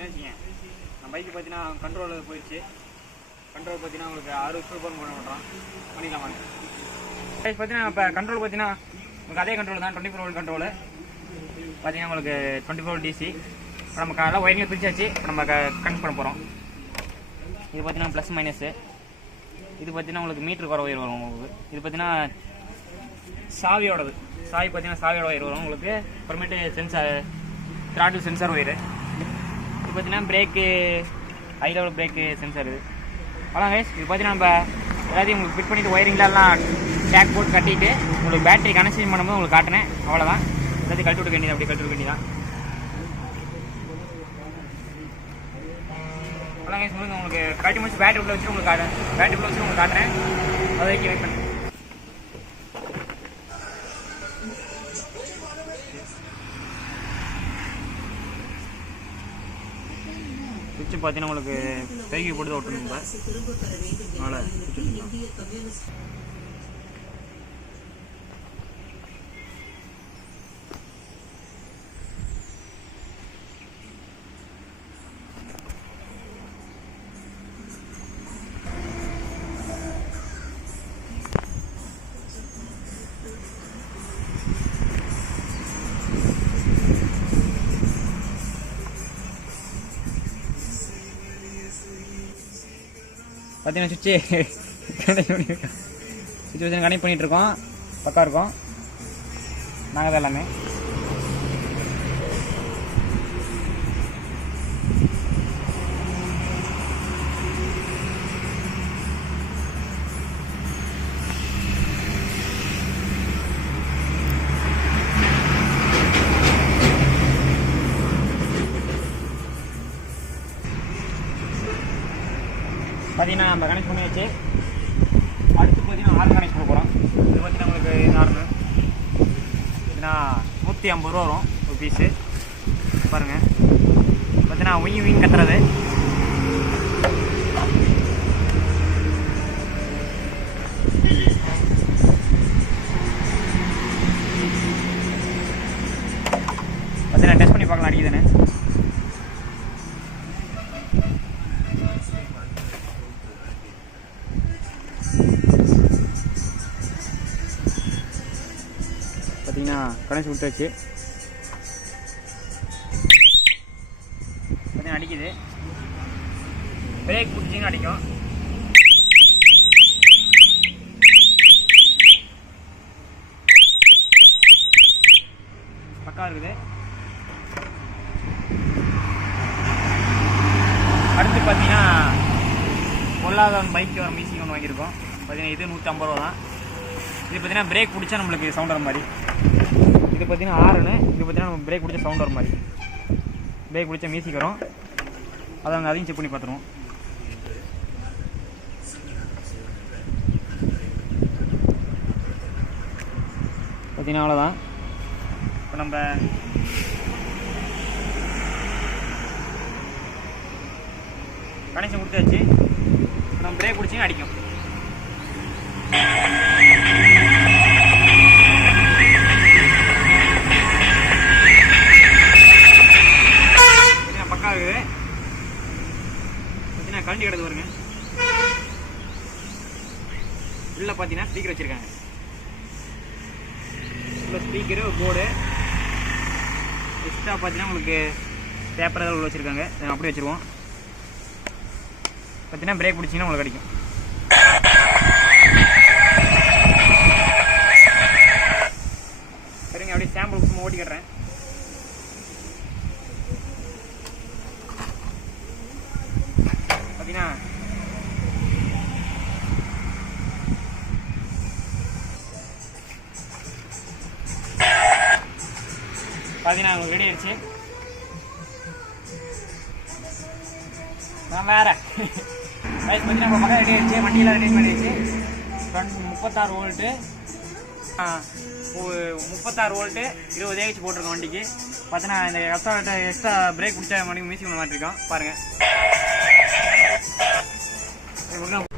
பார்த்தீங்கன்னா வச்சுங்க நம்ம பைக்கு பார்த்தீங்கன்னா கண்ட்ரோலில் போயிடுச்சு. கண்ட்ரோல் பார்த்தீங்கன்னா உங்களுக்கு அறுபது ஸ்பீட் பண்ண பண்ணுறோம் பண்ணிக்கலாம் வாங்க. கைஸ் பார்த்தீங்கன்னா இப்போ கண்ட்ரோல் பார்த்தீங்கன்னா உங்களுக்கு அதே கண்ட்ரோல் தான். டுவெண்ட்டி ஃபோர் வோல்ட் கண்ட்ரோல் பார்த்தீங்கன்னா உங்களுக்கு டுவெண்ட்டி ஃபோர் டிசி இப்போ நம்ம காலையில் ஒயரிங்கில் பிரிச்சாச்சு. இப்போ நம்ம கனெக்ட் பண்ண போகிறோம் இது பார்த்தீங்கன்னா ப்ளஸ் மைனஸு இது பார்த்தீங்கன்னா உங்களுக்கு மீட்ரு குறை ஒயர் வரும் உங்களுக்கு. இது பார்த்தீங்கன்னா சாவியோடது. சாவி பார்த்தீங்கன்னா சாவியோட ஒயர் வரும். உங்களுக்கு அப்புறமேட்டு சென்சார் திராட்டில் சென்சார் ஒயரு இது பார்த்தீங்கன்னா brake high level brake sensor இது. அதான் கைஸ் இது பார்த்தீங்கன்னா நம்ம எல்லாத்தையும் உங்களுக்கு ஃபிட் பண்ணிட்டு ஒயரிங்லாம் டேக் போட்டு கட்டிட்டு உங்களுக்கு பேட்டரி கனெக்ஷன் பண்ணும்போது உங்களுக்கு காட்டினேன். அவ்வளோதான் எல்லாத்தையும் கழட்டி விட வேண்டியது அப்படி கழட்டி விட வேண்டியதான் அதான் கைஸ் உங்களுக்கு கழட்டி முடிச்சு பேட்டரி உள்ள வச்சு உங்களுக்கு காட்டுறேன் பேட்டரி உள்ள வச்சு உங்களுக்கு காட்டுறேன். அது வரைக்கும் வெயிட் பண்ணுங்க. பார்த்தீங்கன்னா உங்களுக்கு கைக்கு போட்டு ஓட்டணும் இப்போ அதனால் பார்த்தீங்கன்னா சுவிட்சு கனெக்ட் பண்ணியிருக்கோம் சுவிட்ச் வச்சு கனெக்ட் பண்ணிகிட்ருக்கோம் இருக்கோம். பக்கா இருக்கும். நாங்கள் தான் எல்லாமே. பார்த்தீங்கன்னா நம்ம கனெக்ட் பண்ணி வச்சு அடுத்து பார்த்தீங்கன்னா ஆறு கனெக்ட் பண்ண போகிறோம் இது பார்த்தீங்கன்னா உங்களுக்கு நார்மல். பார்த்தீங்கன்னா நூற்றி ஐம்பது ரூபா வரும் ஒரு பீஸு பாருங்கள் பார்த்தீங்கன்னா உயிங் உயிங் கத்துறது பார்த்தீங்கன்னா டெஸ்ட் பண்ணி பார்க்கலாம் அடிக்குதுன்னு. பார்த்தீங்கன்னா கணேஷ் விட்டாச்சு. பார்த்தீங்கன்னா அடிக்குது. பிரேக் பிடிச்சிங்கன்னா அடிக்கும். பக்கா இருக்குது. அடுத்து பார்த்தீங்கன்னா பொல்லாத பைக் ஒரு மியூசிக் ஒன்று வாங்கியிருக்கோம். பார்த்தீங்கன்னா இது நூற்றி ஐம்பது ரூபா தான் இது பார்த்தீங்கன்னா பிரேக் பிடிச்சா நம்மளுக்கு சவுண்ட் வர மாதிரி. இது பார்த்தீங்கன்னா ஆறுனு இது பார்த்தீங்கன்னா நம்ம பிரேக் பிடிச்ச சவுண்ட் வர மாதிரி. பிரேக் பிடிச்ச மியூசிக் வரும். அதை நாங்கள் அதையும் செக் பண்ணி பார்த்துருவோம். பார்த்தீங்கன்னா அவ்வளோதான் இப்போ நம்ம கனெக்ஷன் கொடுத்தாச்சு. நம்ம பிரேக் பிடிச்சிங்க அடிக்கும். பார்த்தீங்கன்னா கழண்டி கிடக்கு வருங்க உள்ள பார்த்தீங்கன்னா ஸ்பீக்கர் வச்சுருக்காங்க. உள்ள ஸ்பீக்கரு போர்டு எக்ஸ்ட்ரா பார்த்தீங்கன்னா உங்களுக்கு பேப்பர் ஏதாவது உள்ள வச்சுருக்காங்க. அப்படியே வச்சுருவோம். பார்த்தீங்கன்னா பிரேக் பிடிச்சிங்கன்னா உங்களுக்கு கிடைக்கும். சரிங்க அப்படியே சாம்பிள் சும்மா ஓட்டி கட்டுறேன் பார்த்தீங்கன்னா பார்த்தீங்கன்னா உங்களுக்கு ரெடி ஆயிடுச்சு. நான் வேறு. வயசு பார்த்தீங்கன்னா நம்ம பக்கம் ரெடி ஆயிடுச்சு வண்டியெல்லாம் ரெடி பண்ணிடுச்சு ஃப்ரண்ட் முப்பத்தாறு வோல்ட்டு முப்பத்தாறு வோல்ட்டு இருபது ஏஹெச் போட்டிருக்கோம் வண்டிக்கு. பார்த்தீங்கன்னா இந்த எக்ஸ்ட்ரா எக்ஸ்ட்ரா பிரேக் பிடிச்ச மணிக்கு மியூசிக் பண்ண மாட்டிருக்கோம். பாருங்கள் And we're going to